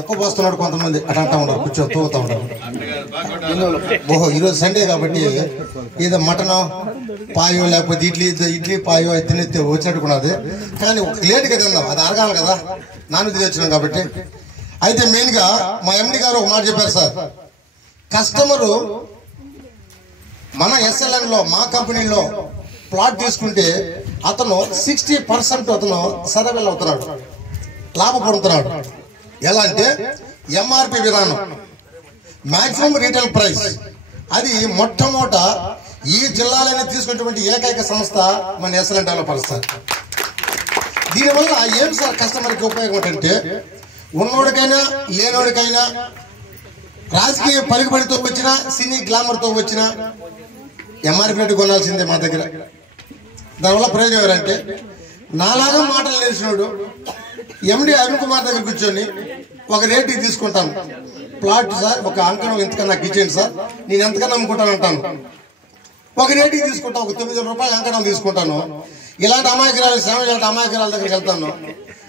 ఒక్క పోస్తున్నాడు కొంతమంది అటంటా ఉండరు, కూర్చొని తోగుతూ ఉంటారు. ఓహో ఈరోజు సండే కాబట్టి ఏదో మటనో పాయో లేకపోతే ఇడ్లీ పాయో తిని వచ్చినట్టుకున్నది. కానీ లేట్గా తిందాం, అది అరగాలి కదా, నాన్ వెజ్ వచ్చినాం కాబట్టి. అయితే మెయిన్గా మా ఎండి గారు ఒక మాట చెప్పారు సార్, కస్టమరు మన SLN లో మా కంపెనీలో ప్లాట్ తీసుకుంటే అతను 60% అతను సర్వేలు అవుతున్నాడు, లాభపడుతున్నాడు. ఎలా అంటే MRP విధానం, మాక్సిమం రీటైల్ ప్రైస్, అది మొట్టమొదట ఈ జిల్లాలోనే తీసుకున్నటువంటి ఏకైక సంస్థ మన SLN డెవలపర్స్ సార్. దీనివల్ల ఏం సార్ కస్టమర్కి ఉపయోగం ఏంటంటే, ఉన్నోడికైనా లేనోడికైనా, రాజకీయ పలుకుబడితో వచ్చినా సినీ గ్లామర్తో వచ్చినా MRP రేటు కొనాల్సిందే మా దగ్గర. దానివల్ల ప్రయోజనం ఎవరంటే, నాలాగా మాటలు తెలిసినోడు MD అరుణ్ కుమార్ దగ్గర కూర్చొని ఒక రేటుకి తీసుకుంటాను, ప్లాట్ సార్ ఒక అంకణం ఎంతకన్నా నాకు ఇచ్చేయండి సార్, నేను ఎంతకన్నా అమ్ముకుంటాను అంటాను. ఒక రేటుకి తీసుకుంటాను, ఒక 9,000 రూపాయలు అంకణం తీసుకుంటాను. ఇలాంటి అమాయకురాలు, ఇలాంటి అమాయకురాల దగ్గరికి వెళ్తాను,